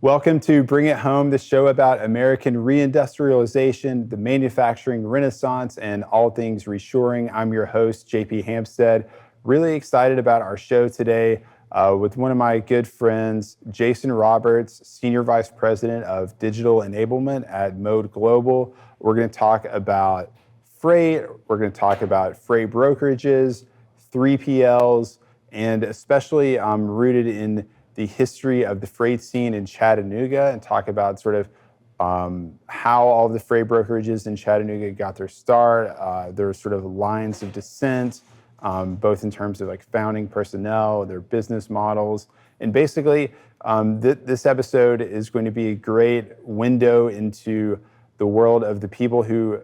Welcome to Bring It Home, the show about American reindustrialization, the manufacturing renaissance, and all things reshoring. I'm your host, JP Hampstead. Really excited about our show today with one of my good friends, Jason Roberts, Senior Vice President of Digital Enablement at Mode Global. We're going to talk about freight, we're going to talk about freight brokerages, 3PLs, and especially rooted in the history of the freight scene in Chattanooga and talk about sort of how all the freight brokerages in Chattanooga got their start, their sort of lines of descent, both in terms of like founding personnel, their business models. And basically, this episode is going to be a great window into the world of the people who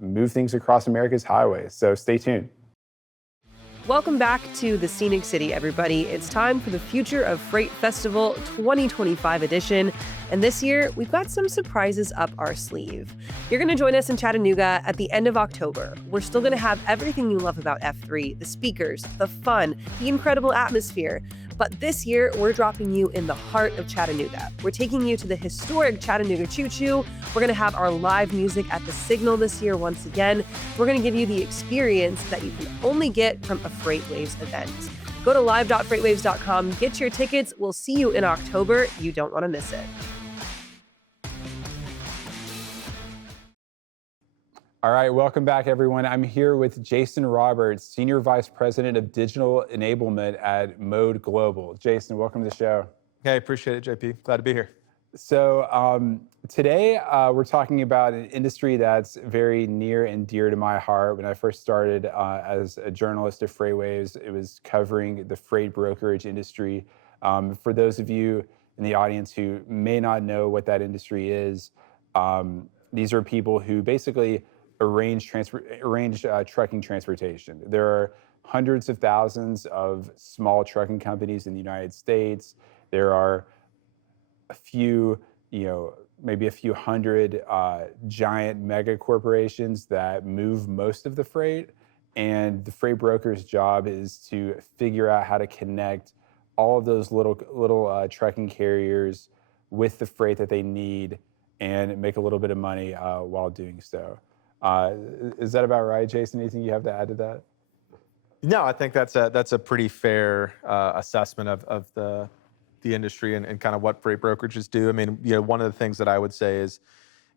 move things across America's highways. So stay tuned. Welcome back to the Scenic City, everybody. It's time for the Future of Freight Festival 2025 edition. And this year, we've got some surprises up our sleeve. You're going to join us in Chattanooga at the end of October. We're still going to have everything you love about F3, the speakers, the fun, the incredible atmosphere. But this year, we're dropping you in the heart of Chattanooga. We're taking you to the historic Chattanooga Choo Choo. We're going to have our live music at the Signal this year once again. We're going to give you the experience that you can only get from a FreightWaves event. Go to live.freightwaves.com, get your tickets. We'll see you in October. You don't want to miss it. All right, welcome back, everyone. I'm here with Jason Roberts, Senior Vice President of Digital Enablement at Mode Global. Jason, welcome to the show. Hey, appreciate it, JP. Glad to be here. So today we're talking about an industry that's very near and dear to my heart. When I first started as a journalist at FreightWaves, it was covering the freight brokerage industry. For those of you in the audience who may not know what that industry is, these are people who basically arrange trucking transportation. There are hundreds of thousands of small trucking companies in the United States. There are a few, maybe a few hundred giant mega corporations that move most of the freight. And the freight broker's job is to figure out how to connect all of those little trucking carriers with the freight that they need and make a little bit of money while doing so. Is that about right, Jason? Anything you have to add to that? No, I think that's a pretty fair assessment of the industry and kind of what freight brokerages do. I mean, one of the things that I would say is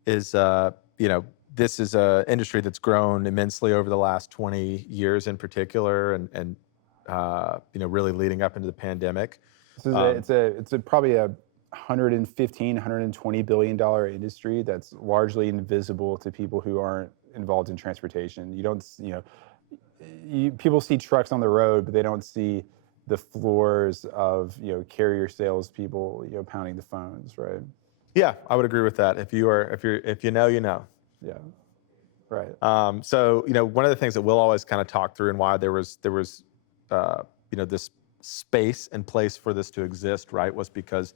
this is an industry that's grown immensely over the last 20 years in particular, and really leading up into the pandemic. It's probably a $115, $120 billion industry that's largely invisible to people who aren't involved in transportation. People see trucks on the road, but they don't see the floors of carrier salespeople pounding the phones, right? Yeah, I would agree with that. If you know, you know. Yeah, right. So one of the things that we'll always kind of talk through and why there was this space and place for this to exist, right, was because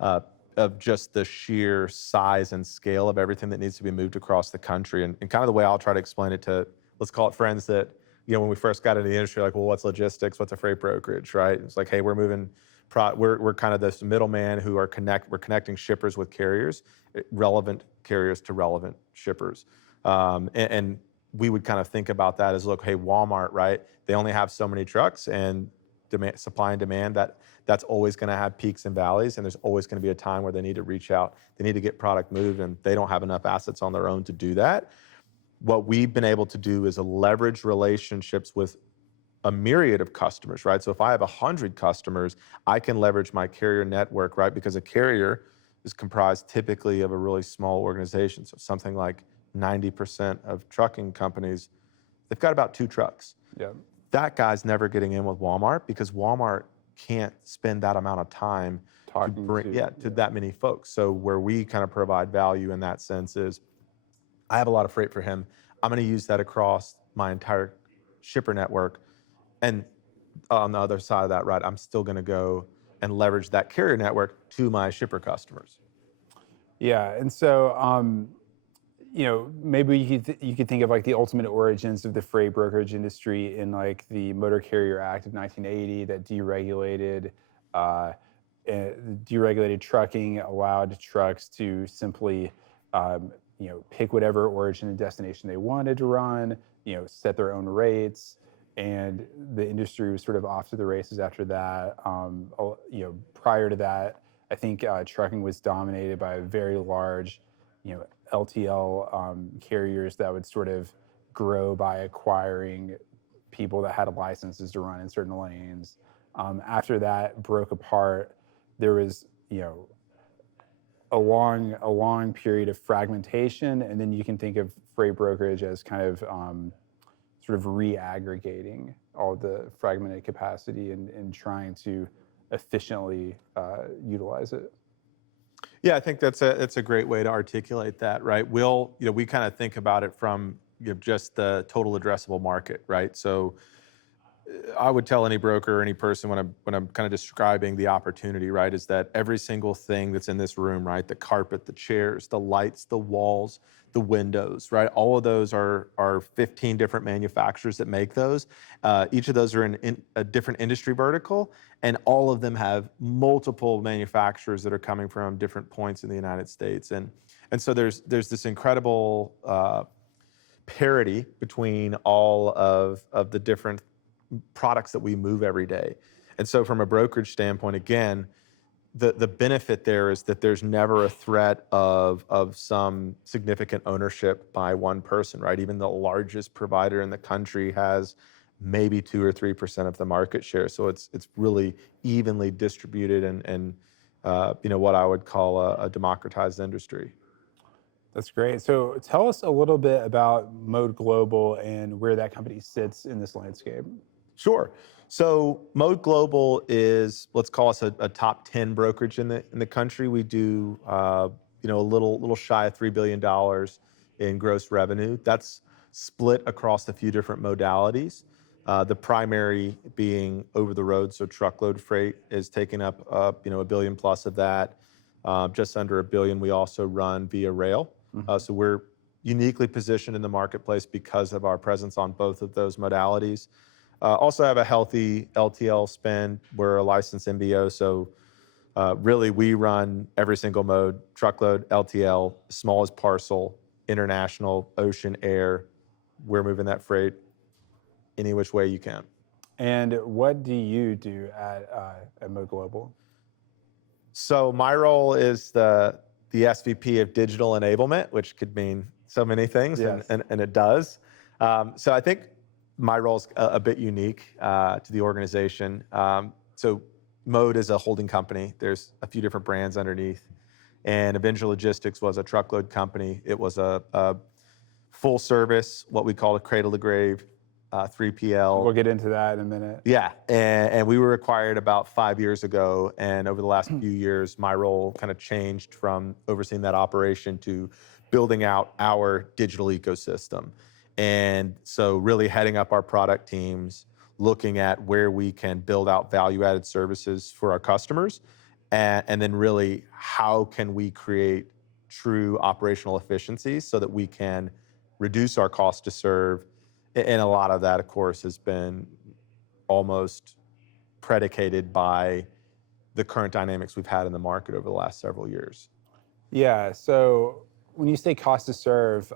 of just the sheer size and scale of everything that needs to be moved across the country. And kind of the way I'll try to explain it to, let's call it friends that, when we first got into the industry, like, well, what's logistics? What's a freight brokerage, right? It's like, hey, we're moving, we're kind of this middleman who we're connecting shippers with carriers, relevant carriers to relevant shippers. And we would kind of think about that as, look, hey, Walmart, right? They only have so many trucks, and supply and demand, that's always going to have peaks and valleys, and there's always going to be a time where they need to reach out, they need to get product moved, and they don't have enough assets on their own to do that. What we've been able to do is leverage relationships with a myriad of customers, right? So if I have 100 customers, I can leverage my carrier network, right? Because a carrier is comprised typically of a really small organization. So something like 90% of trucking companies, they've got about 2 trucks. Yeah. That guy's never getting in with Walmart because Walmart can't spend that amount of time to that many folks. So where we kind of provide value in that sense is, I have a lot of freight for him. I'm going to use that across my entire shipper network. And on the other side of that, right, I'm still going to go and leverage that carrier network to my shipper customers. Yeah, and so maybe you could think of like the ultimate origins of the freight brokerage industry in like the Motor Carrier Act of 1980 that deregulated deregulated trucking allowed trucks to simply, pick whatever origin and destination they wanted to run, set their own rates, and the industry was sort of off to the races after that. Prior to that, I think trucking was dominated by a very large, LTL carriers that would sort of grow by acquiring people that had licenses to run in certain lanes. After that broke apart, there was, a long period of fragmentation, and then you can think of freight brokerage as kind of sort of re-aggregating all the fragmented capacity and trying to efficiently utilize it. Yeah, I think it's a great way to articulate that, right? We kind of think about it from just the total addressable market, right? So I would tell any broker or any person when I'm kind of describing the opportunity, right, is that every single thing that's in this room, right, the carpet, the chairs, the lights, the walls, the windows, right, all of those are 15 different manufacturers that make those. Each of those are in a different industry vertical, and all of them have multiple manufacturers that are coming from different points in the United States, and so there's this incredible parity between all of the different products that we move every day. And so from a brokerage standpoint, again, the benefit there is that there's never a threat of some significant ownership by one person, right? Even the largest provider in the country has maybe 2 or 3% of the market share. So it's really evenly distributed and what I would call a democratized industry. That's great. So tell us a little bit about Mode Global and where that company sits in this landscape. Sure. So Mode Global is, let's call us a top 10 brokerage in the country. We do a little shy of $3 billion in gross revenue. That's split across a few different modalities. The primary being over the road, so truckload freight is taking up $1 billion plus of that. Just under $1 billion we also run via rail. So we're uniquely positioned in the marketplace because of our presence on both of those modalities. Also have a healthy LTL spend. We're a licensed MBO, so really we run every single mode: truckload, LTL, small as parcel, international, ocean, air. We're moving that freight any which way you can. And what do you do at Mode Global? So my role is the SVP of Digital Enablement, which could mean so many things, Yes. and it does. So I think my role is a bit unique to the organization. So Mode is a holding company. There's a few different brands underneath. And Avenger Logistics was a truckload company. It was a full service, what we call a cradle-to-grave, 3PL. We'll get into that in a minute. Yeah, and we were acquired about 5 years ago. And over the last few years, my role kind of changed from overseeing that operation to building out our digital ecosystem. And so really heading up our product teams, looking at where we can build out value-added services for our customers, and then really how can we create true operational efficiencies so that we can reduce our cost to serve. And a lot of that, of course, has been almost predicated by the current dynamics we've had in the market over the last several years. Yeah, so when you say cost to serve,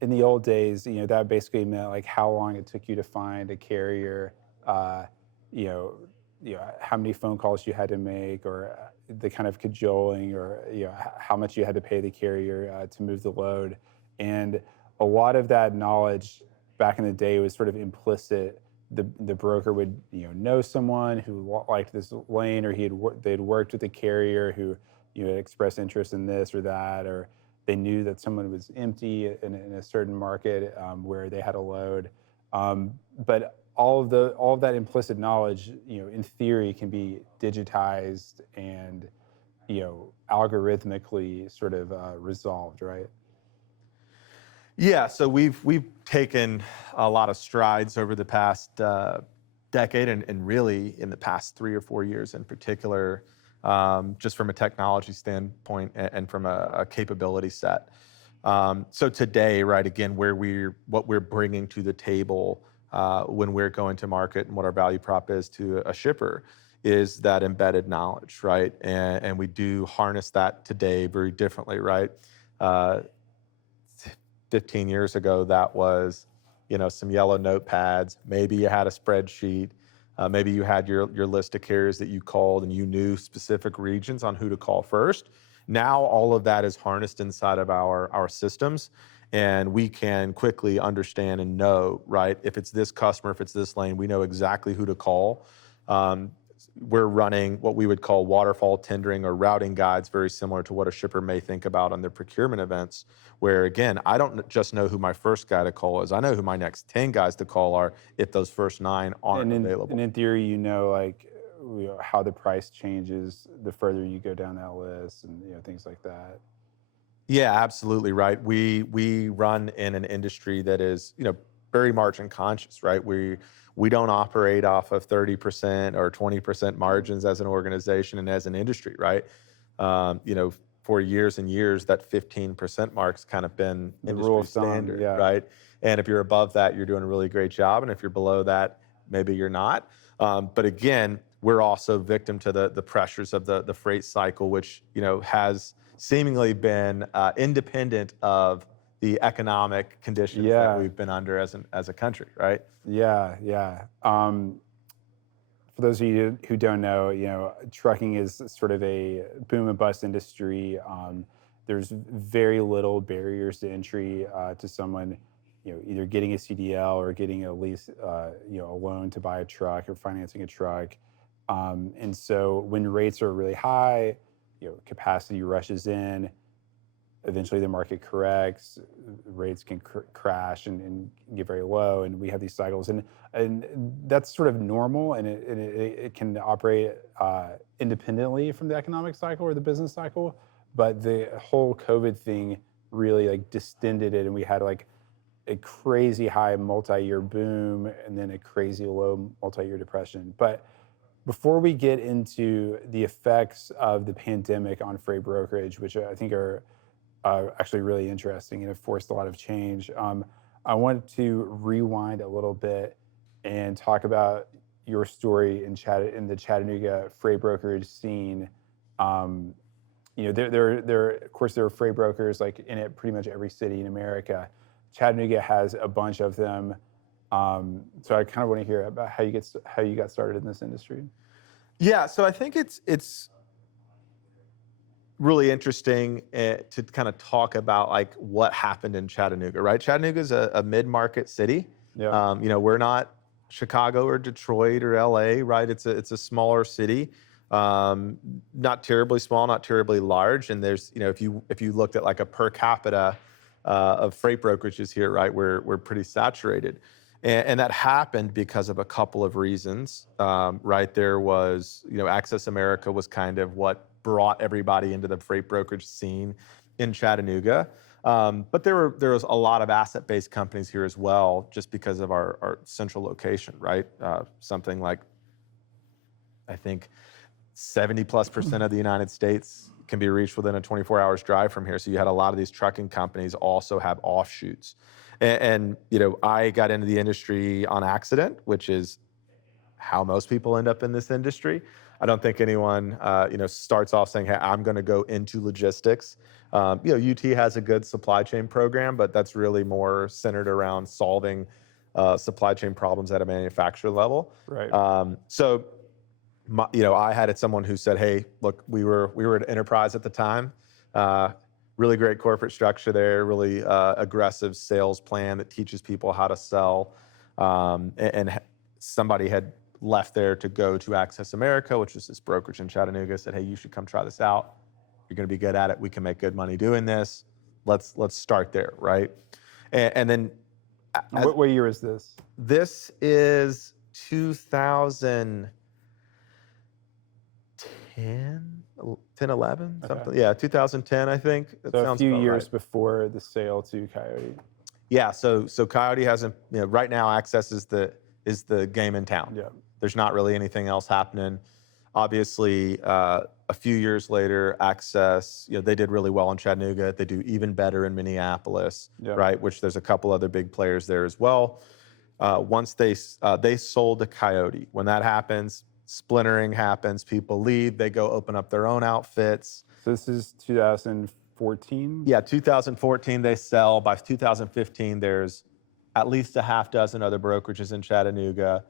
in the old days, that basically meant like how long it took you to find a carrier, how many phone calls you had to make, or the kind of cajoling, or how much you had to pay the carrier to move the load. And a lot of that knowledge back in the day was sort of implicit. The broker would know someone who liked this lane, or they'd worked with a carrier who had expressed interest in this or that, or they knew that someone was empty in a certain market where they had a load. But all of that implicit knowledge, in theory, can be digitized and algorithmically sort of resolved, right? Yeah, so we've taken a lot of strides over the past decade, and really in the past 3 or 4 years in particular, just from a technology standpoint and from a capability set. So today, right, again, what we're bringing to the table when we're going to market and what our value prop is to a shipper is that embedded knowledge, right? And we do harness that today very differently, right? Uh, 15 years ago, that was, some yellow notepads. Maybe you had a spreadsheet. Maybe you had your list of carriers that you called and you knew specific regions on who to call first. Now all of that is harnessed inside of our systems, and we can quickly understand and know, right? If it's this customer, if it's this lane, we know exactly who to call. We're running what we would call waterfall tendering or routing guides, very similar to what a shipper may think about on their procurement events, where again, I don't just know who my first guy to call is, I know who my next 10 guys to call are if those first 9 aren't available. And in theory, how the price changes the further you go down that list, and things like that. Yeah, absolutely right. We run in an industry that is, very margin conscious, right? We don't operate off of 30% or 20% margins as an organization and as an industry, right? For years and years, that 15% mark's kind of been The industry rule of thumb, standard, yeah. right? And if you're above that, you're doing a really great job. And if you're below that, maybe you're not. But again, we're also victim to the pressures of the freight cycle, which, has seemingly been independent of the economic conditions that we've been under as a country, right? Yeah. For those of you who don't know, trucking is sort of a boom and bust industry. There's very little barriers to entry to someone, either getting a CDL or getting a lease, a loan to buy a truck or financing a truck. And so when rates are really high, capacity rushes in. Eventually, the market corrects. Rates can crash and get very low, and we have these cycles, and that's sort of normal, and it can operate independently from the economic cycle or the business cycle. But the whole COVID thing really distended it, and we had a crazy high multi-year boom and then a crazy low multi-year depression. But before we get into the effects of the pandemic on freight brokerage, which I think are actually really interesting and have forced a lot of change, I want to rewind a little bit and talk about your story in the Chattanooga freight brokerage scene. Of course, there are freight brokers in pretty much every city in America. Chattanooga has a bunch of them. So I kind of want to hear about how you got started in this industry. Yeah, so I think it's really interesting to kind of talk about what happened in Chattanooga, right? Chattanooga is a mid-market city. Yeah. We're not Chicago or Detroit or LA, right? It's a smaller city, not terribly small, not terribly large. And there's, if you looked at a per capita of freight brokerages here, right, we're pretty saturated. And that happened because of a couple of reasons, right? There was, Access America was kind of what brought everybody into the freight brokerage scene in Chattanooga. But there was a lot of asset-based companies here as well, just because of our central location, right? Something like, I think, 70+% of the United States can be reached within a 24 hours drive from here. So you had a lot of these trucking companies also have offshoots. And I got into the industry on accident, which is how most people end up in this industry. I don't think anyone, starts off saying, hey, I'm going to go into logistics. UT has a good supply chain program, but that's really more centered around solving supply chain problems at a manufacturer level. Right. I had someone who said, hey, look, we were at Enterprise at the time. Really great corporate structure there, really aggressive sales plan that teaches people how to sell. And somebody had left there to go to Access America, which is this brokerage in Chattanooga, said, hey, you should come try this out. You're going to be good at it. We can make good money doing this. Let's start there, right? And then... What year is this? This is 2010, 11, something. Okay. Yeah, 2010, I think. So a few years before the sale to Coyote. Yeah, so Coyote hasn't, right now Access is the game in town. Yeah. There's not really anything else happening. Obviously, a few years later, Access, they did really well in Chattanooga. They do even better in Minneapolis, right? Which there's a couple other big players there as well. Once they sold to Coyote, when that happens, splintering happens, people leave, they go open up their own outfits. So this is 2014? Yeah, 2014 they sell. By 2015, there's at least a half dozen other brokerages in Chattanooga.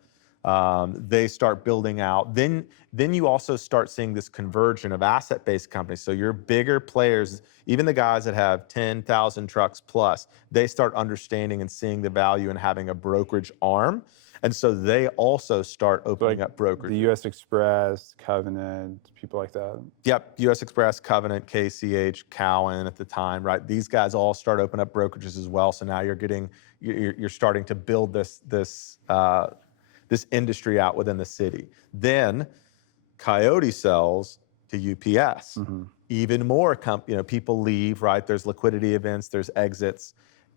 They start building out. Then you also start seeing this conversion of asset-based companies. So your bigger players, even the guys that have 10,000 trucks plus, they start understanding and seeing the value in having a brokerage arm. And so they also start opening up brokerage. The U.S. Express, Covenant, people like that. Yep, U.S. Express, Covenant, KCH, Cowan at the time, right? These guys all start opening up brokerages as well. So now you're starting to build this industry out within the city. Then Coyote sells to UPS. Even more people leave, right? There's liquidity events, there's exits.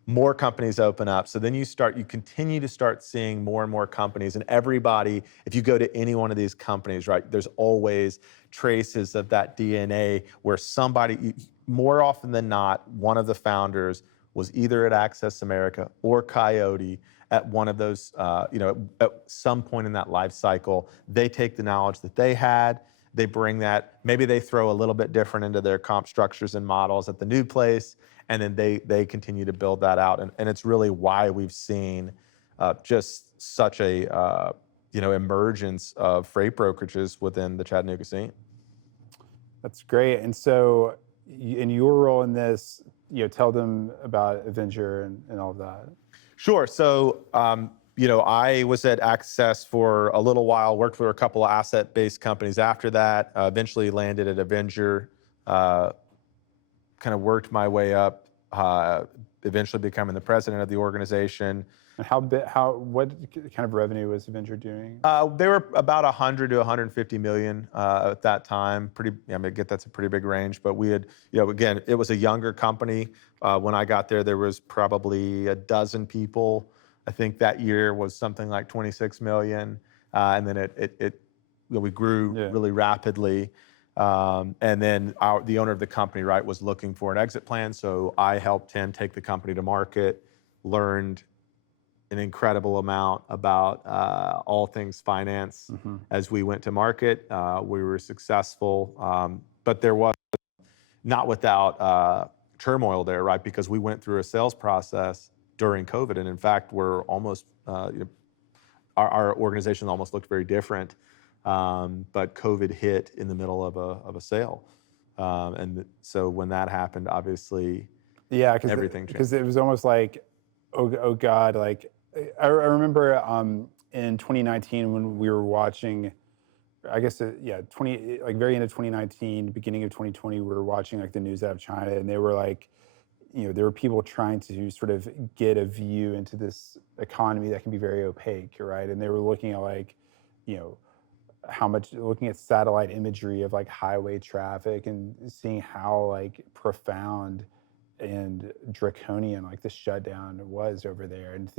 More companies open up. So then you continue to start seeing more and more companies, and everybody, if you go to any one of these companies, right, there's always traces of that DNA where somebody, more often than not, one of the founders was either at Access America or Coyote at one of those, at some point in that life cycle. They take the knowledge that they had, they bring that, maybe they throw a little bit different into their comp structures and models at the new place, and then they continue to build that out. And it's really why we've seen just such a emergence of freight brokerages within the Chattanooga scene. That's great. And so in your role in this, tell them about Avenger and all of that. Sure. So, I was at Access for a little while, worked for a couple of asset-based companies after that, eventually landed at Avenger, kind of worked my way up, eventually becoming the president of the organization. And what kind of revenue was Avenger doing? They were about 100 to 150 million at that time. That's a pretty big range, but we had, again, it was a younger company. When I got there, there was probably a dozen people. I think that year was something like 26 million. And then we grew really rapidly. And then the owner of the company, right, was looking for an exit plan. So I helped him take the company to market, learned an incredible amount about all things finance as we went to market. We were successful, but there was not without turmoil there, right? Because we went through a sales process during COVID. And in fact, we're almost, our organization almost looked very different. But COVID hit in the middle of a sale. And so when that happened, obviously, everything changed. Because it was almost like, oh God, like, I remember in 2019 when we were watching, I guess, very end of 2019, beginning of 2020, we were watching like the news out of China, and they were like, there were people trying to sort of get a view into this economy that can be very opaque, right? And they were looking at like, looking at satellite imagery of like highway traffic and seeing how like profound and draconian like the shutdown was over there, and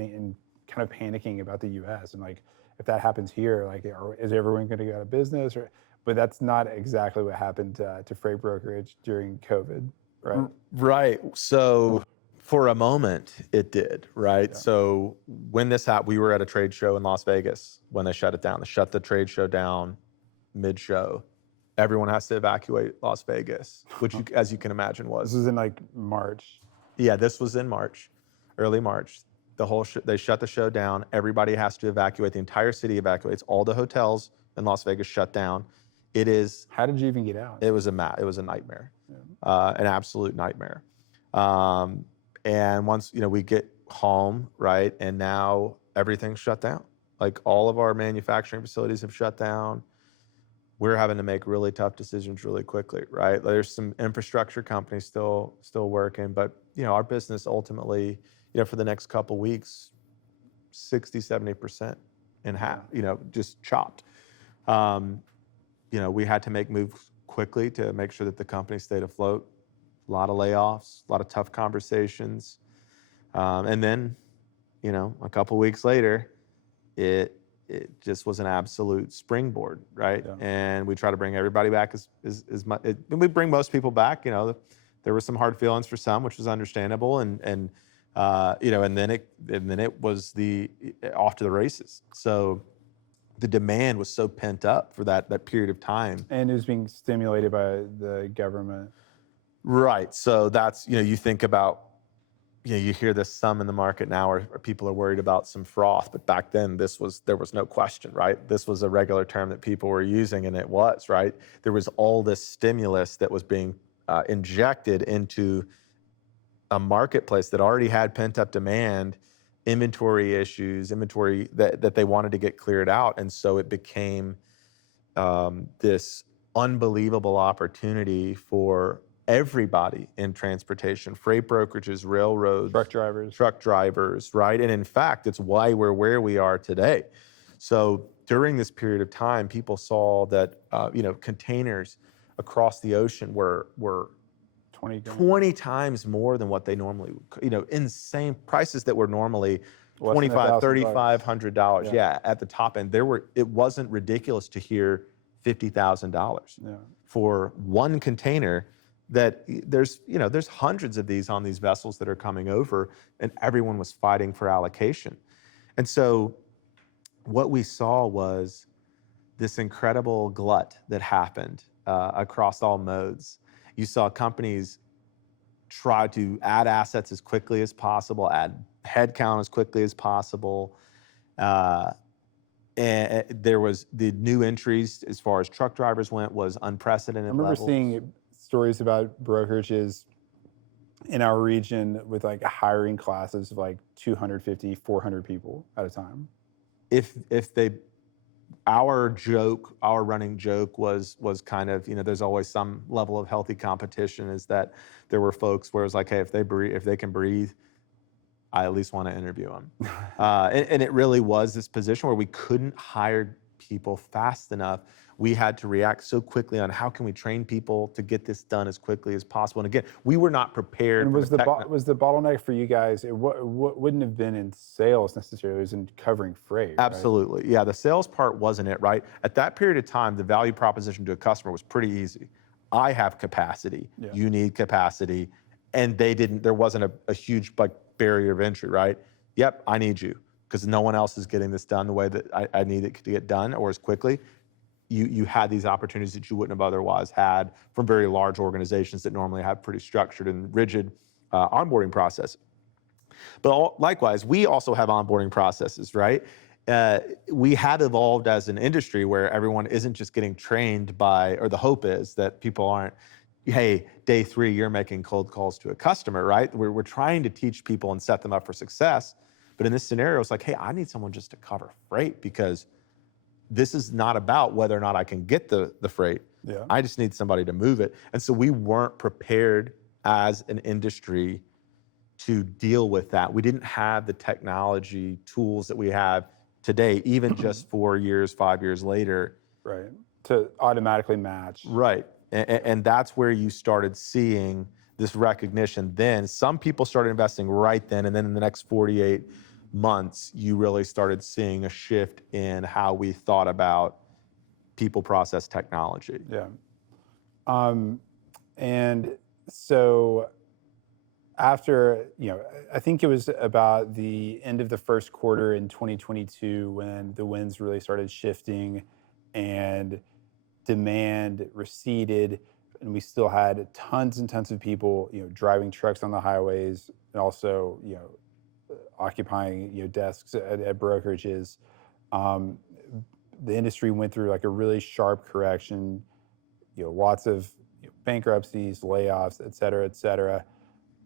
kind of panicking about the U.S. and like, if that happens here, like, is everyone going to go out of business? But that's not exactly what happened to freight brokerage during COVID, right? Right. So for a moment, it did, right? Yeah. So when this happened, we were at a trade show in Las Vegas when they shut it down. They shut the trade show down mid-show. Everyone has to evacuate Las Vegas, which, as you can imagine, was. This was in like March. Yeah, this was in March, early March. They shut the show down. Everybody has to evacuate. The entire city evacuates. All the hotels in Las Vegas shut down. It is. How did you even get out? It was a nightmare, an absolute nightmare. And once we get home, right, and now everything's shut down. Like all of our manufacturing facilities have shut down. We're having to make really tough decisions really quickly, right? There's some infrastructure companies still working, but our business ultimately, for the next couple weeks, 60, 70% in half, just chopped. We had to make moves quickly to make sure that the company stayed afloat. A lot of layoffs, a lot of tough conversations. And then, a couple weeks later, it just was an absolute springboard, right? Yeah. And we try to bring everybody back as much. We bring most people back. There were some hard feelings for some, which was understandable, and then it was off to the races. So the demand was so pent up for that period of time. And it was being stimulated by the government. Right. So that's, you think about, you hear this some in the market now where people are worried about some froth, but back then there was no question, right? This was a regular term that people were using, and it was, right? There was all this stimulus that was being injected into a marketplace that already had pent up demand, inventory issues, inventory that they wanted to get cleared out. And so it became this unbelievable opportunity for everybody in transportation, freight brokerages, railroads, truck drivers, right? And in fact, it's why we're where we are today. So during this period of time, people saw that, containers across the ocean were 20 times more than what they normally, insane prices that were normally $2,500, $3,500. Yeah, at the top end. It wasn't ridiculous to hear $50,000 for one container. That there's hundreds of these on these vessels that are coming over, and everyone was fighting for allocation. And so what we saw was this incredible glut that happened across all modes. You saw companies try to add assets as quickly as possible, add headcount as quickly as possible. And there was the new entries as far as truck drivers went was unprecedented. I remember seeing stories about brokerages in our region with like hiring classes of like 250, 400 people at a time. Our running joke was kind of, there's always some level of healthy competition, is that there were folks where it was like, hey, if they can breathe, I at least want to interview them. And it really was this position where we couldn't hire people fast enough. We had to react so quickly on how can we train people to get this done as quickly as possible. And again, we were not prepared. And was the bottleneck for you guys? It wouldn't have been in sales necessarily. It was in covering freight. Absolutely, right? Yeah. The sales part wasn't it, right? At that period of time, the value proposition to a customer was pretty easy. I have capacity. Yeah. You need capacity, and they didn't. There wasn't a huge barrier of entry, right? Yep, I need you because no one else is getting this done the way that I need it to get done or as quickly. You had these opportunities that you wouldn't have otherwise had from very large organizations that normally have pretty structured and rigid onboarding process. But likewise, we also have onboarding processes, right? We have evolved as an industry where everyone isn't just getting trained or the hope is that people aren't, hey, day 3, you're making cold calls to a customer, right? We're trying to teach people and set them up for success. But in this scenario, it's like, hey, I need someone just to cover freight because this is not about whether or not I can get the freight. Yeah. I just need somebody to move it. And so we weren't prepared as an industry to deal with that. We didn't have the technology tools that we have today, even just 4 years, 5 years later. Right, to automatically match. Right, and that's where you started seeing this recognition then. Some people started investing right then, and then in the next 48 months, you really started seeing a shift in how we thought about people, process, technology. Yeah. And so after, I think it was about the end of the first quarter in 2022 when the winds really started shifting and demand receded, and we still had tons and tons of people, driving trucks on the highways and also, occupying desks at brokerages. The industry went through like a really sharp correction, lots of bankruptcies, layoffs, et cetera, et cetera.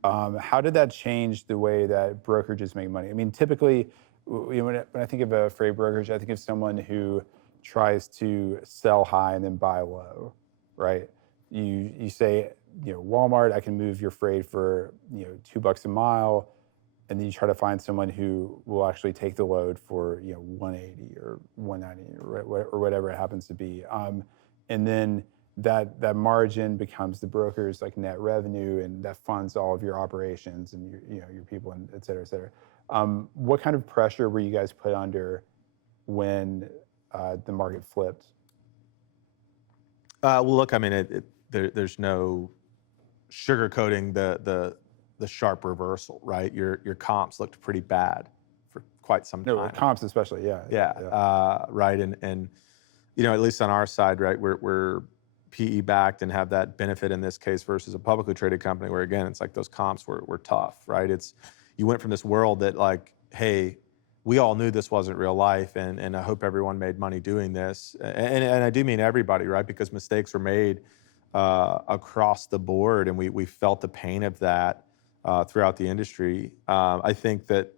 How did that change the way that brokerages make money? I mean, typically, when I think of a freight brokerage, I think of someone who tries to sell high and then buy low, right? You say, Walmart, I can move your freight for $2 a mile. And then you try to find someone who will actually take the load for 180 or 190 or whatever it happens to be, and then that margin becomes the broker's like net revenue, and that funds all of your operations and your people and et cetera, et cetera. What kind of pressure were you guys put under when the market flipped? Well, look, I mean, there's no sugarcoating the sharp reversal, right? Your comps looked pretty bad for quite some No, time. comps especially, Right, and at least on our side, right, we're PE backed and have that benefit in this case versus a publicly traded company where, again, it's like those comps were tough, right? You went from this world that like, hey, we all knew this wasn't real life, and I hope everyone made money doing this, and I do mean everybody, right? Because mistakes were made across the board, and we felt the pain of that throughout the industry. I think that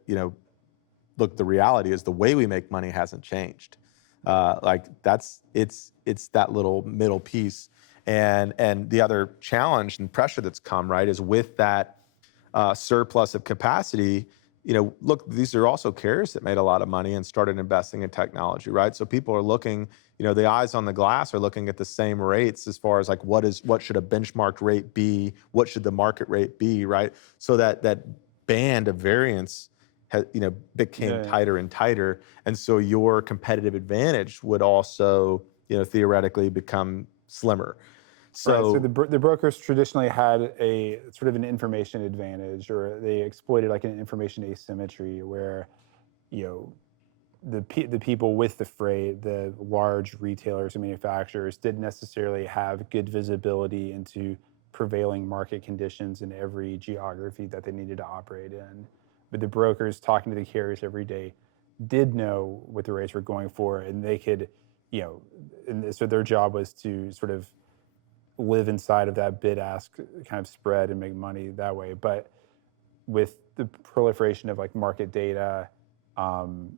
look, the reality is the way we make money hasn't changed. It's that little middle piece, and the other challenge and pressure that's come, right, is with that surplus of capacity. Look, these are also carriers that made a lot of money and started investing in technology, right? So people are looking, the eyes on the glass are looking at the same rates as far as like what should a benchmarked rate be, what should the market rate be, right? So that band of variance became tighter and tighter, and so your competitive advantage would also, theoretically become slimmer. So the brokers traditionally had a sort of an information advantage, or they exploited like an information asymmetry where, the people with the freight, the large retailers and manufacturers, didn't necessarily have good visibility into prevailing market conditions in every geography that they needed to operate in. But the brokers talking to the carriers every day did know what the rates were going for, and they could, and so their job was to sort of live inside of that bid-ask kind of spread and make money that way. But with the proliferation of like market data, other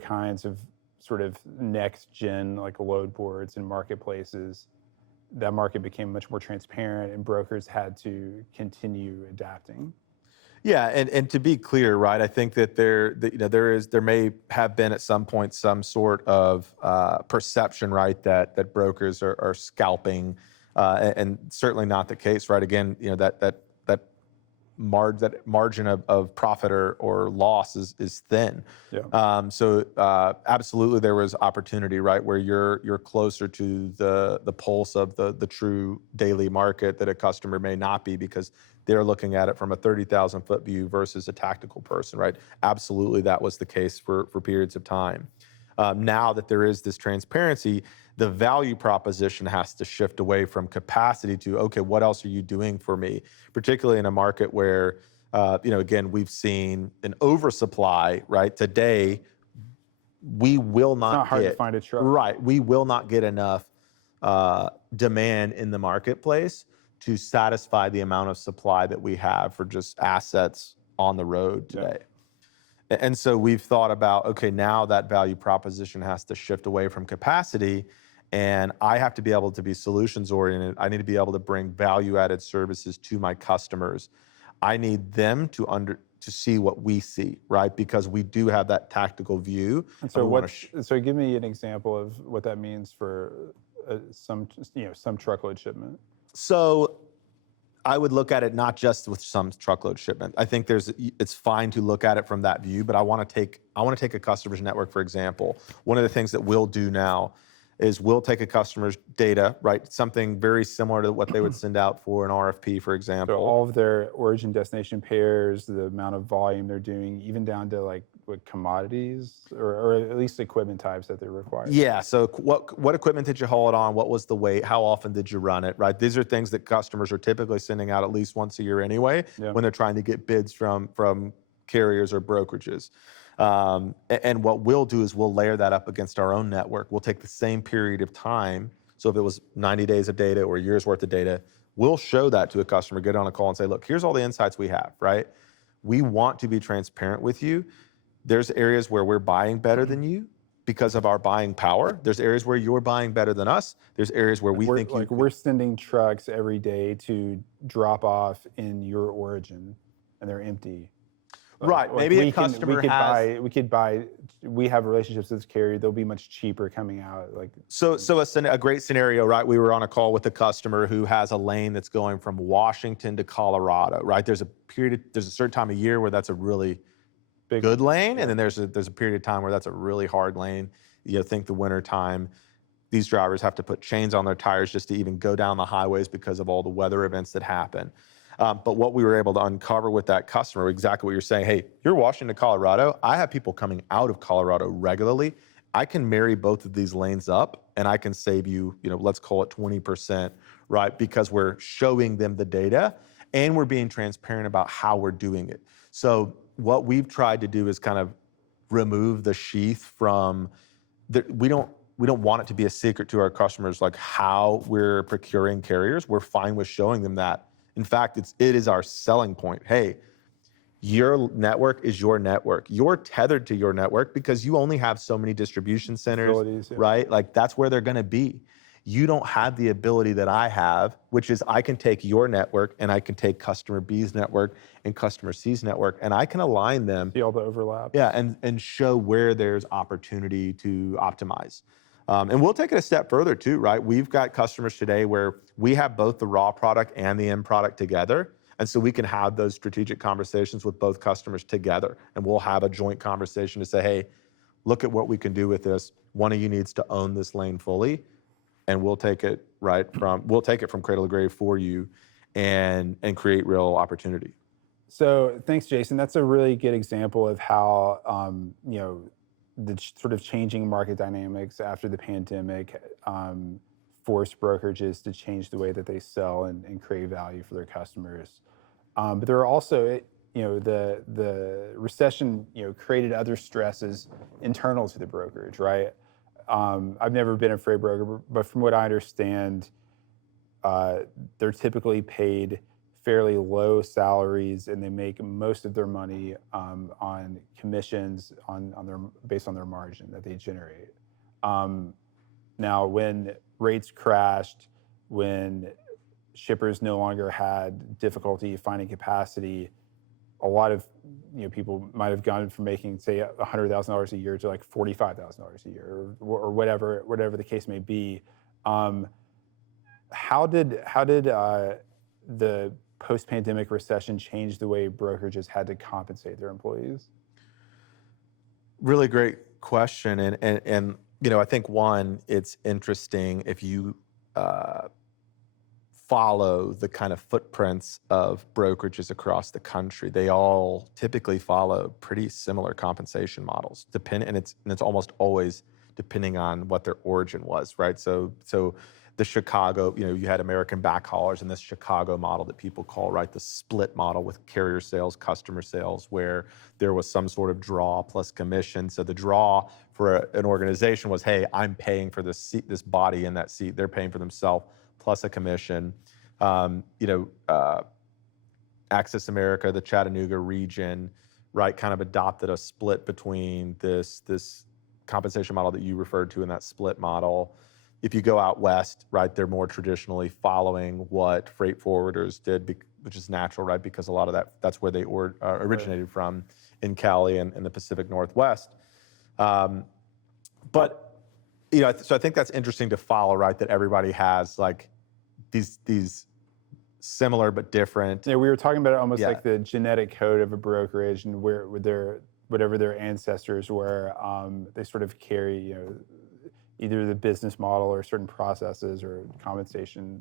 kinds of sort of next gen like load boards and marketplaces, that market became much more transparent, and brokers had to continue adapting. Yeah, and to be clear, right, I think that there may have been at some point some sort of perception, right, that brokers are scalping, and certainly not the case, right? Again, that margin of profit or loss is thin. Yeah. So absolutely, there was opportunity, right, where you're closer to the pulse of the true daily market that a customer may not be, because they're looking at it from a 30,000-foot view versus a tactical person, right? Absolutely, that was the case for periods of time. Now that there is this transparency, the value proposition has to shift away from capacity to, okay, what else are you doing for me? Particularly in a market where, again, we've seen an oversupply, right? Today, we will not It's not hard to find a truck. Right, we will not get enough demand in the marketplace to satisfy the amount of supply that we have for just assets on the road today. Yeah. And so we've thought about, okay, now that value proposition has to shift away from capacity, and I have to be able to be solutions oriented. I need to be able to bring value added services to my customers. I need them to see what we see, right? Because we do have that tactical view. And so so give me an example of what that means for some truckload shipment. So I would look at it not just with some truckload shipment. I think it's fine to look at it from that view, but I want to take a customer's network, for example. One of the things that we'll do now is we'll take a customer's data, right? Something very similar to what they would send out for an RFP, for example. So all of their origin destination pairs, the amount of volume they're doing, even down to like what commodities or at least equipment types that they're required. Yeah. So what equipment did you haul it on? What was the weight? How often did you run it? Right. These are things that customers are typically sending out at least once a year anyway, when they're trying to get bids from carriers or brokerages. And what we'll do is we'll layer that up against our own network. We'll take the same period of time. So if it was 90 days of data or a year's worth of data, we'll show that to a customer, get on a call and say, look, here's all the insights we have, right? We want to be transparent with you. There's areas where we're buying better than you because of our buying power. There's areas where you're buying better than us. There's areas where we're sending trucks every day to drop off in your origin and they're empty. Right. Maybe a customer we have relationships with this carrier. They'll be much cheaper coming out. So a great scenario, right? We were on a call with a customer who has a lane that's going from Washington to Colorado, right? There's a certain time of year where that's a really good lane. And then there's a period of time where that's a really hard lane. Think the winter time. These drivers have to put chains on their tires just to even go down the highways because of all the weather events that happen. But what we were able to uncover with that customer, exactly what you're saying, hey, you're Washington, Colorado. I have people coming out of Colorado regularly. I can marry both of these lanes up and I can save you, let's call it 20%, right? Because we're showing them the data and we're being transparent about how we're doing it. So what we've tried to do is kind of remove the sheath from we don't want it to be a secret to our customers, like how we're procuring carriers. We're fine with showing them that. In fact, it is our selling point. Hey, your network is your network. You're tethered to your network because you only have so many distribution centers, right? Like that's where they're going to be. You don't have the ability that I have, which is I can take your network and I can take customer B's network and customer C's network, and I can align them. See all the overlap. Yeah, and show where there's opportunity to optimize. And we'll take it a step further too, right? We've got customers today where we have both the raw product and the end product together. And so we can have those strategic conversations with both customers together. And we'll have a joint conversation to say, hey, look at what we can do with this. One of you needs to own this lane fully. And we'll take it from cradle to grave for you and create real opportunity. So thanks, Jason. That's a really good example of how, the sort of changing market dynamics after the pandemic forced brokerages to change the way that they sell and create value for their customers. But there are also, the recession, created other stresses internal to the brokerage, right? I've never been a freight broker, but from what I understand, they're typically paid fairly low salaries, and they make most of their money on commissions based on their margin that they generate. Now, when rates crashed, when shippers no longer had difficulty finding capacity, a lot of people might have gone from making, say, $100,000 a year to like $45,000 a year, or whatever the case may be. How did the post-pandemic recession change the way brokerages had to compensate their employees? Really great question, and I think one, it's interesting if you follow the kind of footprints of brokerages across the country. They all typically follow pretty similar compensation models, and it's almost always depending on what their origin was, right? So the Chicago, you had American backhaulers and this Chicago model that people call, right, the split model with carrier sales, customer sales, where there was some sort of draw plus commission. So the draw for an organization was, hey, I'm paying for this seat, this body in that seat. They're paying for themselves plus a commission. Access America, the Chattanooga region, right, kind of adopted a split between this compensation model that you referred to in that split model. If you go out west, right, they're more traditionally following what freight forwarders did, which is natural, right, because a lot of that's where they originated from in Cali and in the Pacific Northwest. But so I think that's interesting to follow, right, that everybody has like these similar but different. Yeah, we were talking about it almost like the genetic code of a brokerage, and whatever their ancestors were, they sort of carry, either the business model or certain processes or compensation.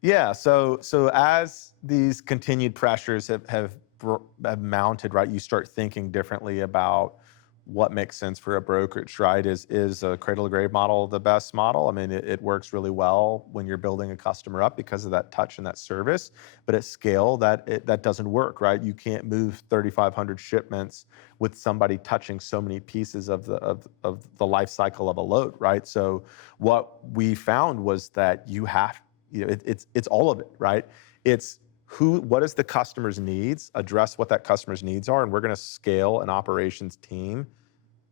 Yeah. So as these continued pressures have mounted, right, you start thinking differently about what makes sense for a brokerage, right? Is a cradle-to-grave model the best model? I mean, it works really well when you're building a customer up because of that touch and that service, but at scale, that doesn't work, right? You can't move 3,500 shipments with somebody touching so many pieces of the life cycle of a load, right? So what we found was that you have, it's all of it, right? It's what is the customer's needs, address what that customer's needs are, and we're going to scale an operations team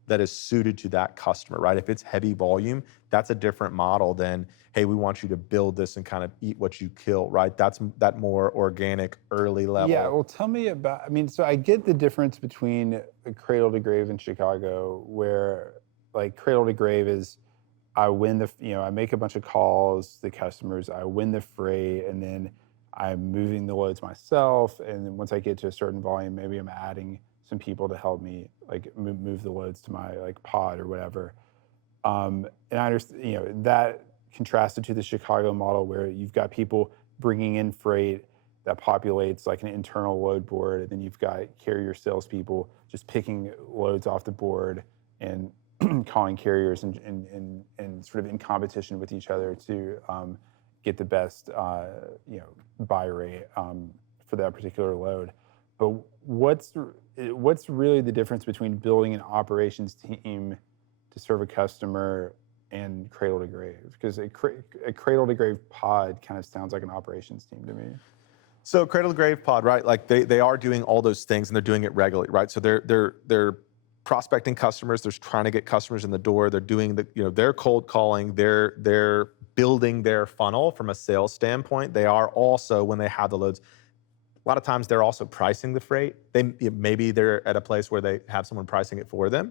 that is suited to that customer, right? If it's heavy volume, that's a different model than, hey, we want you to build this and kind of eat what you kill, right? That's that more organic, early level. Yeah, well, tell me about, so I get the difference between cradle to grave in Chicago, where like cradle to grave is, I win I make a bunch of calls to customers, I win the freight, and then I'm moving the loads myself. And then once I get to a certain volume, maybe I'm adding some people to help me like move the loads to my like pod or whatever. And I understand, that contrasted to the Chicago model where you've got people bringing in freight, that populates like an internal load board, and then you've got carrier salespeople just picking loads off the board and calling carriers and sort of in competition with each other to get the best buy rate for that particular load. But what's really the difference between building an operations team to serve a customer and cradle to grave? Because a cradle to grave pod kind of sounds like an operations team to me. So cradle to grave pod, right? Like they are doing all those things and they're doing it regularly, right? So they're prospecting customers. They're trying to get customers in the door. They're doing they're cold calling. They're building their funnel from a sales standpoint. They are also, when they have the loads, a lot of times they're also pricing the freight. Maybe they're at a place where they have someone pricing it for them,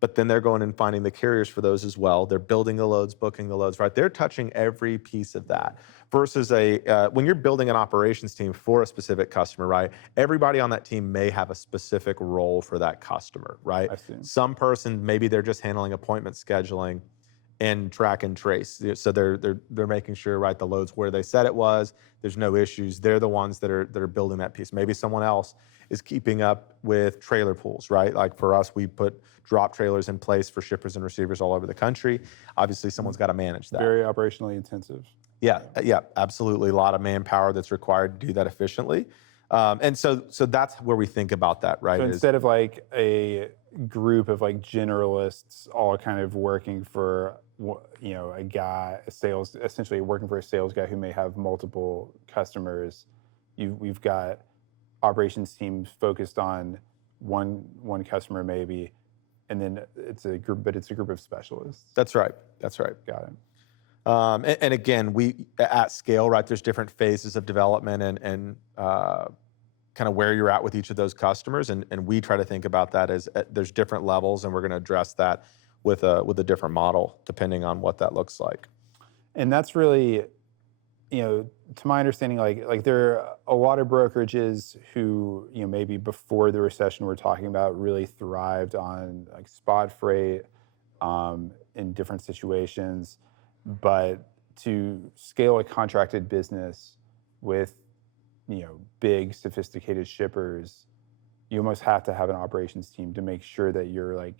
but then they're going and finding the carriers for those as well. They're building the loads, booking the loads, right? They're touching every piece of that. Versus when you're building an operations team for a specific customer, right? Everybody on that team may have a specific role for that customer, right? I see. Some person, maybe they're just handling appointment scheduling and track and trace. So they're making sure, right, the load's where they said it was. There's no issues. They're the ones that are building that piece. Maybe someone else is keeping up with trailer pools, right? Like for us, we put drop trailers in place for shippers and receivers all over the country. Obviously, someone's got to manage that. Very operationally intensive. Yeah, absolutely. A lot of manpower that's required to do that efficiently. And so that's where we think about that, right? So instead of like a group of like generalists all kind of working for a guy, essentially working for a sales guy who may have multiple customers, we've got operations teams focused on one customer maybe, and then it's a group of specialists. That's right. Got it. And again, we at scale, right? There's different phases of development and kind of where you're at with each of those customers, and we try to think about that as there's different levels, and we're going to address that with a different model depending on what that looks like. And that's really, to my understanding, like there are a lot of brokerages who, maybe before the recession we're talking about, really thrived on like spot freight in different situations. But to scale a contracted business with, big sophisticated shippers, you almost have to have an operations team to make sure that you're like,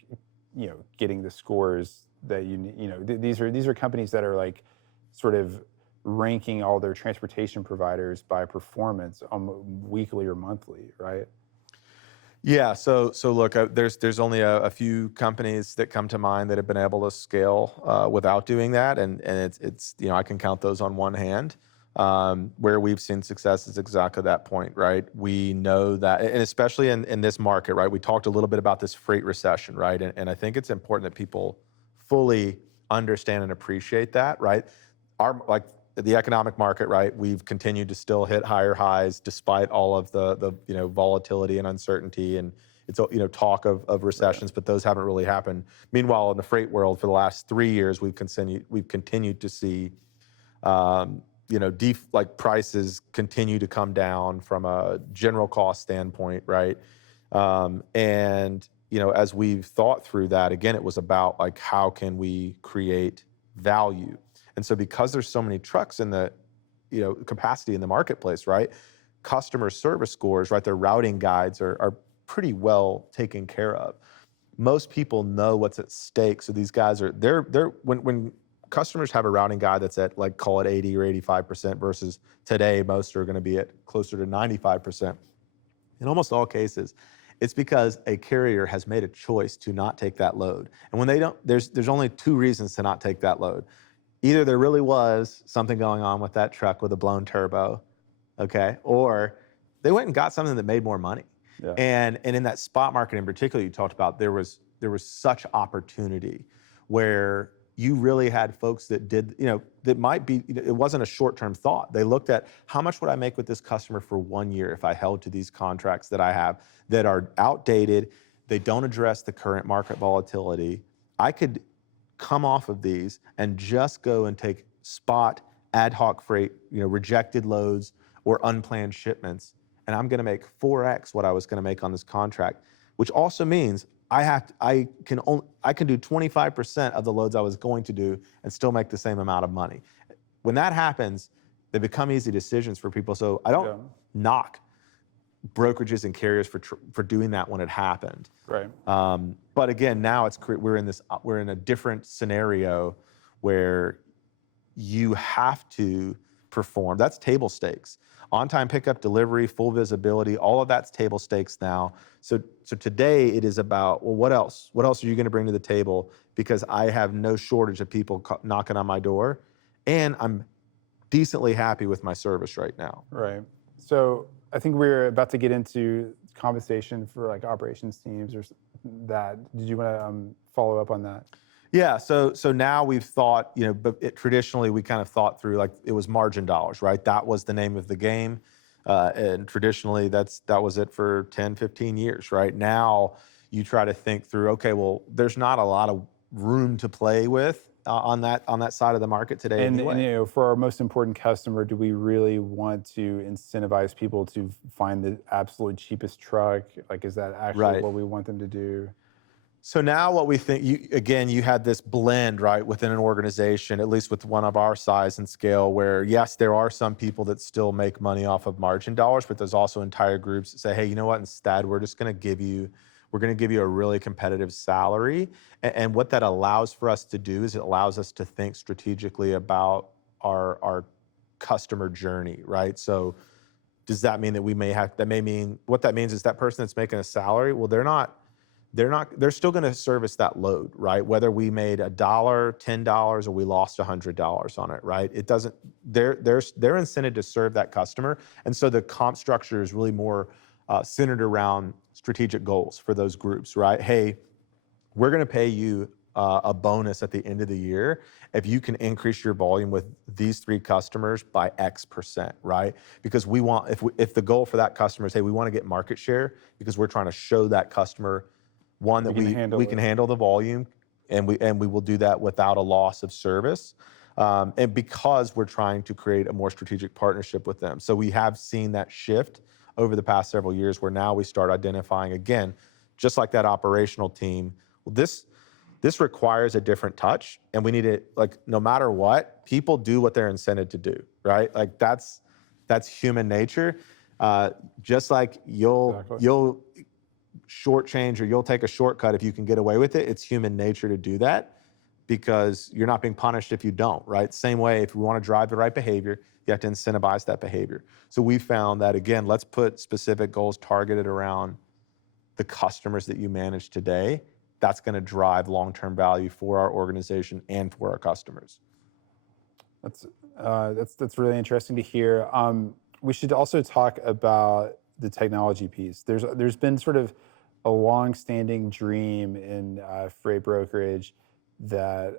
getting the scores that these are companies that are like sort of ranking all their transportation providers by performance weekly or monthly, right? Yeah. So look, there's only a few companies that come to mind that have been able to scale without doing that, and it's I can count those on one hand. Where we've seen success is exactly that point, right? We know that, and especially in this market, right? We talked a little bit about this freight recession, right? And I think it's important that people fully understand and appreciate that, right? The economic market, right? We've continued to still hit higher highs despite all of the volatility and uncertainty, and it's talk of recessions, but those haven't really happened. Meanwhile, in the freight world, for the last 3 years, we've continued to see prices continue to come down from a general cost standpoint, right? And as we've thought through that, again, it was about like how can we create value. And so because there's so many trucks in the capacity in the marketplace, right? Customer service scores, right? Their routing guides are pretty well taken care of. Most people know what's at stake. So these guys when customers have a routing guide that's at like call it 80 or 85% versus today, most are going to be at closer to 95%. In almost all cases, it's because a carrier has made a choice to not take that load. And when they don't, there's only two reasons to not take that load. Either there really was something going on with that truck with a blown turbo, okay? Or they went and got something that made more money. Yeah. And in that spot market in particular you talked about, there was such opportunity where you really had folks that did, that might be, it wasn't a short-term thought. They looked at how much would I make with this customer for 1 year if I held to these contracts that I have that are outdated, they don't address the current market volatility. I could come off of these and just go and take spot ad hoc freight, rejected loads or unplanned shipments, and I'm going to make 4x what I was going to make on this contract, which also means I can do 25% of the loads I was going to do and still make the same amount of money. When that happens, They become easy decisions for people. So I don't knock brokerages and carriers for doing that when it happened. Right. But again, now we're in a different scenario where you have to perform. That's table stakes. On-time pickup, delivery, full visibility, all of that's table stakes now. So today it is about, well, what else? What else are you going to bring to the table? Because I have no shortage of people knocking on my door, and I'm decently happy with my service right now. Right. So I think we're about to get into compensation for like operations teams or that. Did you want to follow up on that? Yeah, so now we've thought, but traditionally we kind of thought through like it was margin dollars, right? That was the name of the game. And traditionally that was it for 10, 15 years, right? Now you try to think through, okay, well, there's not a lot of room to play with on that side of the market today. And, anyway. and for our most important customer, do we really want to incentivize people to find the absolute cheapest truck? Like, is that actually what we want them to do? So now what we think, you had this blend, right, within an organization, at least with one of our size and scale, where yes, there are some people that still make money off of margin dollars, but there's also entire groups that say, hey, you know what, instead, we're going to give you a really competitive salary. And what that allows for us to do is it allows us to think strategically about our customer journey, right? So does that mean that what that means is that person that's making a salary, well, they're still going to service that load, right? Whether we made $1, $10, or we lost $100 on it, right? It doesn't, they're incented to serve that customer. And so the comp structure is really more centered around strategic goals for those groups, right? Hey, we're going to pay you a bonus at the end of the year if you can increase your volume with these 3 customers by X%, right? Because we want, if the goal for that customer is, hey, we want to get market share because we're trying to show that customer, one, that we can handle the volume, and we will do that without a loss of service, and because we're trying to create a more strategic partnership with them. So we have seen that shift over the past several years, where now we start identifying, again, just like that operational team, well, this requires a different touch, and we need it, like, no matter what, people do what they're incented to do, right? Like that's human nature. Just like you'll shortchange or you'll take a shortcut if you can get away with it. It's human nature to do that because you're not being punished if you don't, right? Same way, if we want to drive the right behavior, you have to incentivize that behavior. So we found that, again, let's put specific goals targeted around the customers that you manage today. That's going to drive long-term value for our organization and for our customers. That's really interesting to hear. We should also talk about the technology piece. There's been sort of a long-standing dream in freight brokerage that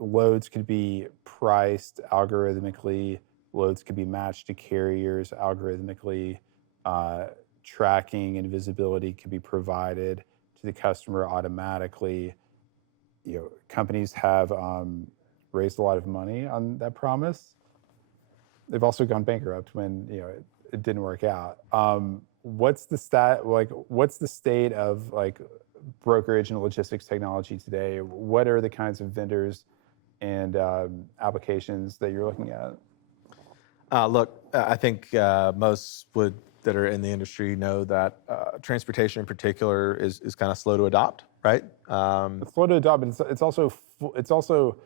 loads could be priced algorithmically, loads could be matched to carriers algorithmically, tracking and visibility could be provided to the customer automatically. Companies have raised a lot of money on that promise. They've also gone bankrupt when it didn't work out. What's the state of like brokerage and logistics technology today? What are the kinds of vendors and applications that you're looking at? Look, I think most that are in the industry know that transportation in particular is kind of slow to adopt, right? It's slow to adopt, but it's also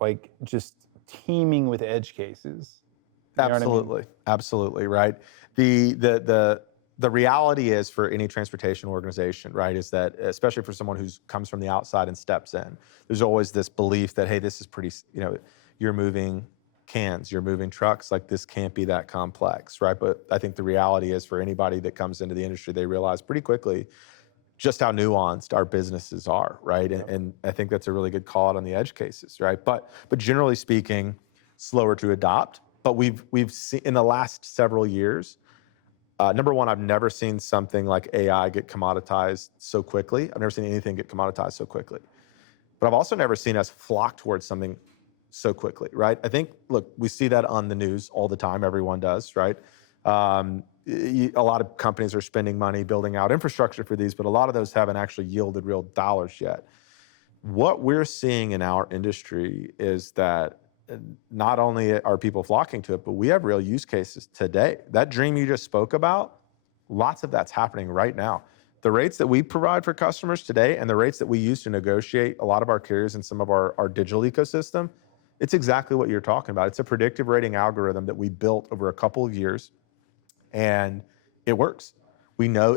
like just teeming with edge cases. Absolutely, right. The reality is, for any transportation organization, right, is that, especially for someone who comes from the outside and steps in, there's always this belief that, hey, this is pretty, you're moving cans, you're moving trucks, like this can't be that complex, right? But I think the reality is, for anybody that comes into the industry, they realize pretty quickly just how nuanced our businesses are, right? And I think that's a really good call out on the edge cases, right? But generally speaking, slower to adopt. But we've seen in the last several years, number one, I've never seen something like AI get commoditized so quickly. I've never seen anything get commoditized so quickly. But I've also never seen us flock towards something so quickly, right? I think, look, we see that on the news all the time. Everyone does, right? A lot of companies are spending money building out infrastructure for these, but a lot of those haven't actually yielded real dollars yet. What we're seeing in our industry is that not only are people flocking to it, but we have real use cases today. That dream you just spoke about, lots of that's happening right now. The rates that we provide for customers today and the rates that we use to negotiate a lot of our carriers and some of our digital ecosystem, it's exactly what you're talking about. It's a predictive rating algorithm that we built over a couple of years, and it works. We know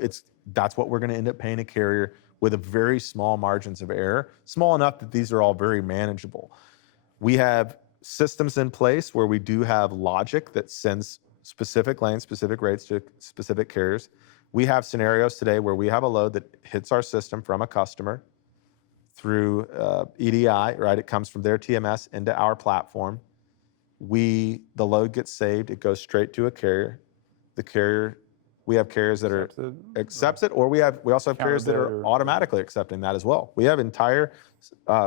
that's what we're going to end up paying a carrier with a very small margins of error, small enough that these are all very manageable. We have systems in place where we do have logic that sends specific lanes, specific rates to specific carriers. We have scenarios today where we have a load that hits our system from a customer through EDI, right? It comes from their TMS into our platform. The load gets saved, it goes straight to a carrier. The carrier, we have carriers that accepts it, or we also have carriers that are automatically accepting that as well. We have entire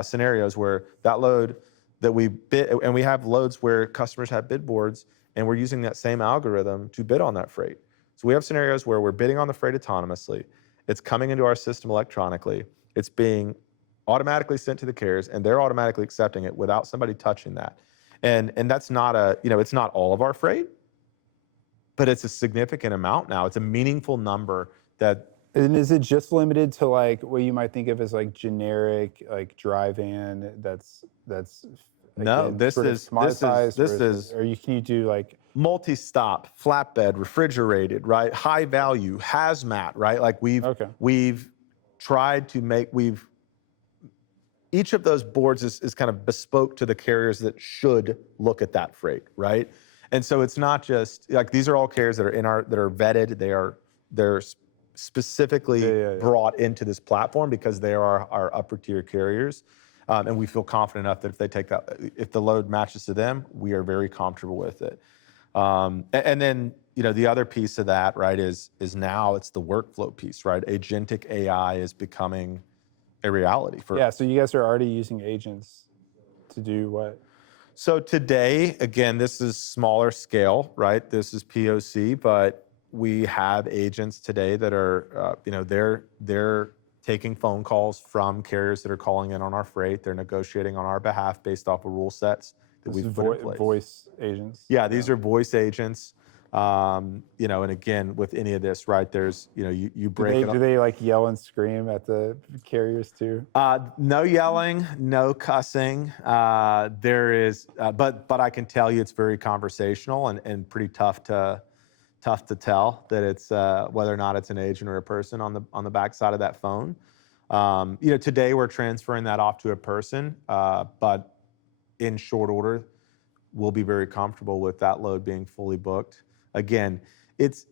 scenarios where that load that we bid, and we have loads where customers have bid boards, and we're using that same algorithm to bid on that freight. So we have scenarios where we're bidding on the freight autonomously. It's coming into our system electronically. It's being automatically sent to the carriers, and they're automatically accepting it without somebody touching that. And that's not it's not all of our freight, but it's a significant amount now. It's a meaningful number that. And is it just limited to like what you might think of as like generic like dry van that's no, again, this is or can you do like multi-stop, flatbed, refrigerated, right? High value, hazmat, right? Like we've tried to each of those boards is kind of bespoke to the carriers that should look at that freight, right? And so it's not just like these are all carriers that are that are vetted. They're specifically brought into this platform because they are our upper tier carriers. And we feel confident enough that if they take if the load matches to them, we are very comfortable with it. And then, the other piece of that, right, is now it's the workflow piece, right? Agentic AI is becoming a reality so you guys are already using agents to do what? So today, again, this is smaller scale, right? This is POC, but we have agents today that are, they're taking phone calls from carriers that are calling in on our freight. They're negotiating on our behalf based off of rule sets that we've put in place. Voice agents? Yeah, these are voice agents. And again, with any of this, right, there's, you break it up. Do they like yell and scream at the carriers too? No yelling, no cussing. There is, but I can tell you it's very conversational and pretty tough to tell that it's whether or not it's an agent or a person on the back side of that phone. Today we're transferring that off to a person, but in short order, we'll be very comfortable with that load being fully booked. Again, it's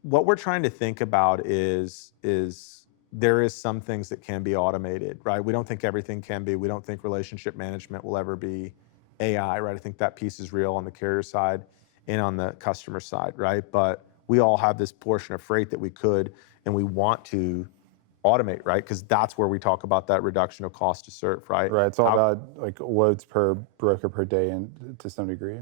what we're trying to think about is there is some things that can be automated, right? We don't think everything can be. We don't think relationship management will ever be AI, right? I think that piece is real on the carrier side and on the customer side, right? But we all have this portion of freight that we could and we want to automate, right? Because that's where we talk about that reduction of cost to serve, right? Right. It's all about like loads per broker per day, and to some degree.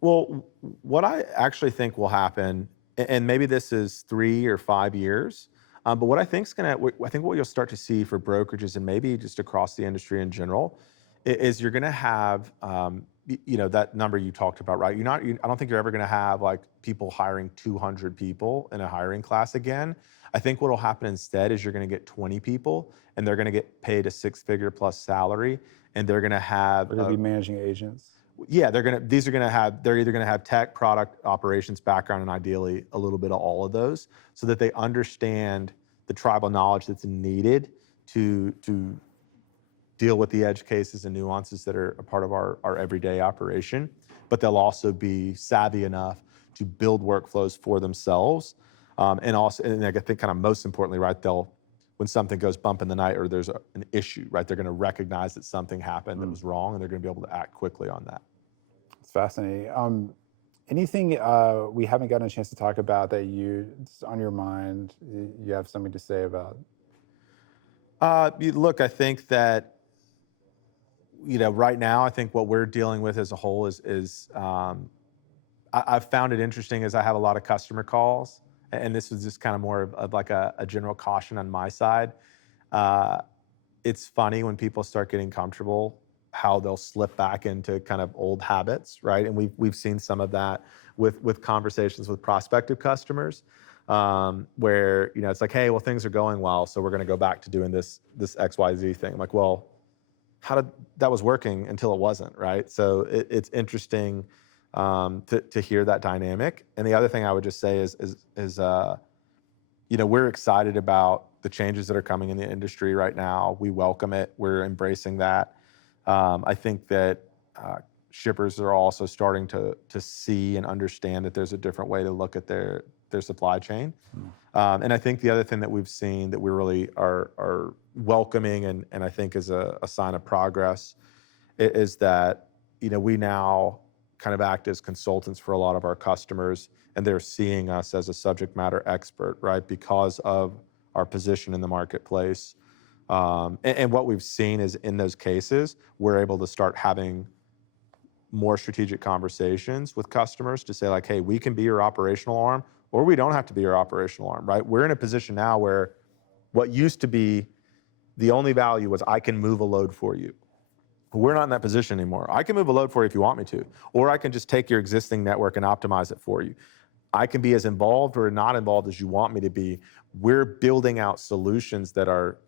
Well, what I actually think will happen, and maybe this is 3 or 5 years, but what I think what you'll start to see for brokerages and maybe just across the industry in general, is you're going to have, that number you talked about, right? I don't think you're ever going to have like people hiring 200 people in a hiring class again. I think what will happen instead is you're going to get 20 people, and they're going to get paid a 6-figure plus salary, and they're going to have. They're going to be managing agents. Yeah, they're either going to have tech, product, operations background, and ideally a little bit of all of those, so that they understand the tribal knowledge that's needed to deal with the edge cases and nuances that are a part of our everyday operation. But they'll also be savvy enough to build workflows for themselves, and I think kind of most importantly, right? When something goes bump in the night or there's an issue, right? They're going to recognize that something happened that was wrong, and they're going to be able to act quickly on that. It's fascinating. Anything we haven't gotten a chance to talk about that it's on your mind, you have something to say about? Look, I think that, right now, I think what we're dealing with as a whole is I've found it interesting as I have a lot of customer calls, and this was just kind of more of like a general caution on my side. It's funny when people start getting comfortable how they'll slip back into kind of old habits, right? And we've seen some of that with conversations with prospective customers, where it's like, hey, well, things are going well, so we're going to go back to doing this XYZ thing. I'm like, well, that was working until it wasn't, right? So it's interesting to hear that dynamic. And the other thing I would just say is we're excited about the changes that are coming in the industry right now. We welcome it. We're embracing that. I think that shippers are also starting to see and understand that there's a different way to look at their supply chain. And I think the other thing that we've seen that we really are welcoming and I think is a sign of progress is that we now kind of act as consultants for a lot of our customers, and they're seeing us as a subject matter expert, right? Because of our position in the marketplace. And what we've seen is in those cases, we're able to start having more strategic conversations with customers to say like, hey, we can be your operational arm, or we don't have to be your operational arm, right? We're in a position now where what used to be the only value was I can move a load for you. We're not in that position anymore. I can move a load for you if you want me to, or I can just take your existing network and optimize it for you. I can be as involved or not involved as you want me to be. We're building out solutions that are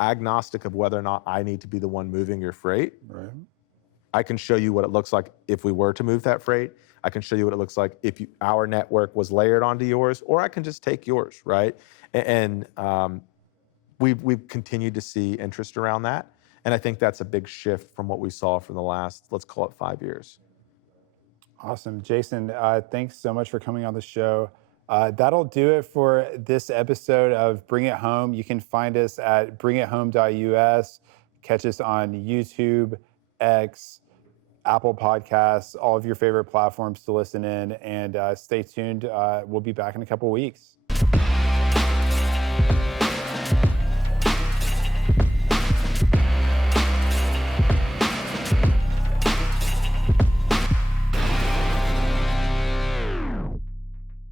agnostic of whether or not I need to be the one moving your freight. Right. I can show you what it looks like if we were to move that freight. I can show you what it looks like if our network was layered onto yours, or I can just take yours, right? And we've continued to see interest around that. And I think that's a big shift from what we saw from the last, let's call it 5 years. Awesome. Jason, thanks so much for coming on the show. That'll do it for this episode of Bring It Home. You can find us at bringithome.us. Catch us on YouTube, X, Apple Podcasts, all of your favorite platforms to listen in. And stay tuned. We'll be back in a couple weeks.